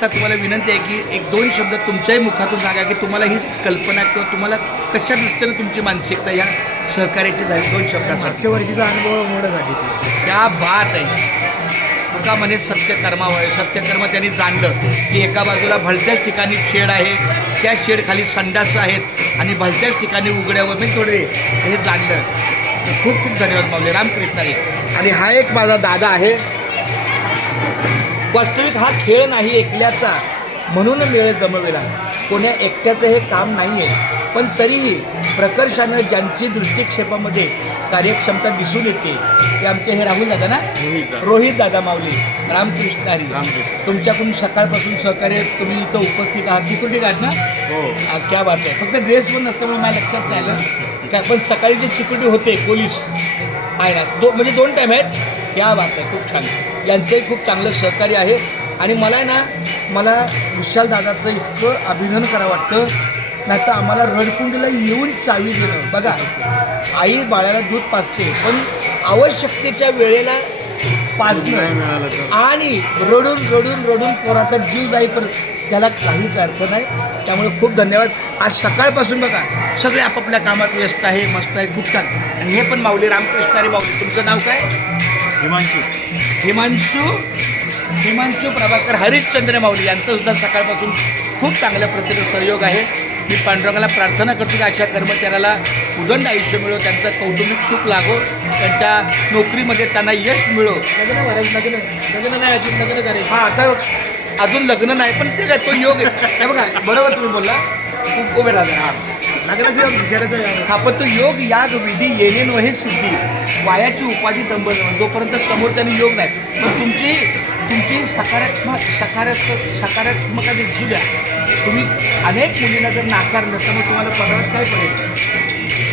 आता तुम्हाला विनंती आहे की एक दोन शब्द तुमच्याही मुखातून सांगा की तुम्हाला ही कल्पना किंवा तुम्हाला कशा दृष्टीनं तुमची मानसिकता या सहकार्याची झाली, दोन शब्दात मागच्या वर्षीचा अनुभव मोठा झाली ती. क्या बात आहे. तुका म्हणे सत्यकर्मावय, सत्यकर्म त्यांनी जाणलं की एका बाजूला भलत्याच ठिकाणी शेड आहे, त्या शेडखाली संडास आहेत आणि भलत्याच ठिकाणी उघड्यावर मी थोडे हे जाणलं. तर खूप खूप धन्यवाद माऊली, रामकृष्ण रे. आणि हा एक माझा दादा आहे. वास्तविक हा खेळ नाही एकल्याचा, म्हणून मेळ जमविला. कोण्या एकट्याचं हे काम नाही आहे, पण तरीही प्रकर्षानं ज्यांची दृष्टिक्षेपामध्ये कार्यक्षमता दिसून येते ते आमचे हे राहुल दादा ना, रोहित दादा माऊली, रामकृष्ण हरी. तुमच्याकडून सकाळपासून सहकार्य, तुम्ही इथं उपस्थित आहात. सिक्युरिटी गार्ड ना, क्या बात आहे. फक्त ड्रेस पण नसल्यामुळे मला लक्षात नाही आलं काय, पण सकाळी जे सिक्युरिटी होते पोलीस आहे ना, म्हणजे 2 टाईम आहेत. क्या बात आहे, खूप छान. यांचंही खूप चांगलं सहकार्य आहे. आणि मला विशाल दादाचं इतकं अभिनंदन करावं वाटतं. नाही तर आम्हाला रडकुंडीला येऊन चावी देणं. बघा, आई बाळाला दूध पाजते, पण आवश्यकतेच्या वेळेला पाजणं आणि रडून रडून रडून पोराचा जीव जाईपर्यंत त्याला काहीच अर्थ नाही. त्यामुळे खूप धन्यवाद. आज सकाळपासून बघा सगळे आपापल्या कामात व्यस्त आहे, मस्त आहे, खूप छान. आणि हे पण माऊली, रामकृष्णारी माऊली. तुमचं नाव काय? हिमांशू प्रभाकर हरिश्चंद्र माऊली. यांचं सुद्धा सकाळपासून खूप चांगल्या प्रतीचं सहयोग आहे. मी पांडुरंगाला प्रार्थना करतो की अशा कर्मचाऱ्याला उदंड आयुष्य मिळो, त्यांचं कौटुंबिक सुख लागो, त्यांच्या नोकरीमध्ये त्यांना यश मिळो. लग्न नाही अजून, लग्न करायचं. हां, आता अजून लग्न नाही, पण ते काय तो योग आहे. हे बघा, बरोबर तुम्ही बोलला, खूप उभे राहता. हां, लग्नाचं योग विचारायचं. हा, पण तो योग याग विधी येणे नव्हे सिद्धी, वायाची उपाधी दंब, जोपर्यंत समोर त्यांनी योग नाही. पण तुमची सकारात्मकता दिसू द्या. तुम्ही अनेक मुलींना जर नाकारलं तर मग तुम्हाला पदार्थ काय पडेल.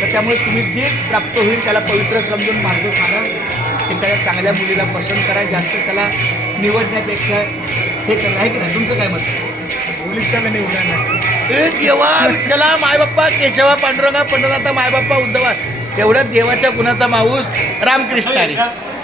तर त्यामुळे तुम्ही जे प्राप्त होईल त्याला पवित्र समजून मार्ग काढा. एखाद्या चांगल्या मुलीला पसंत करा. जास्त त्याला निवडण्यापेक्षा हे करा, आहे की नाही? तुमचं काय मत? मुलीच्या निवडणार नाही. देवा विठ्ठला, मायबाप्पा केशवा, पांडुरंगा, पंढरनाथा, मायबाप्पा उद्धवा, तेवढ्या देवाच्या गुणाचा माऊस रामकृष्ण हरी.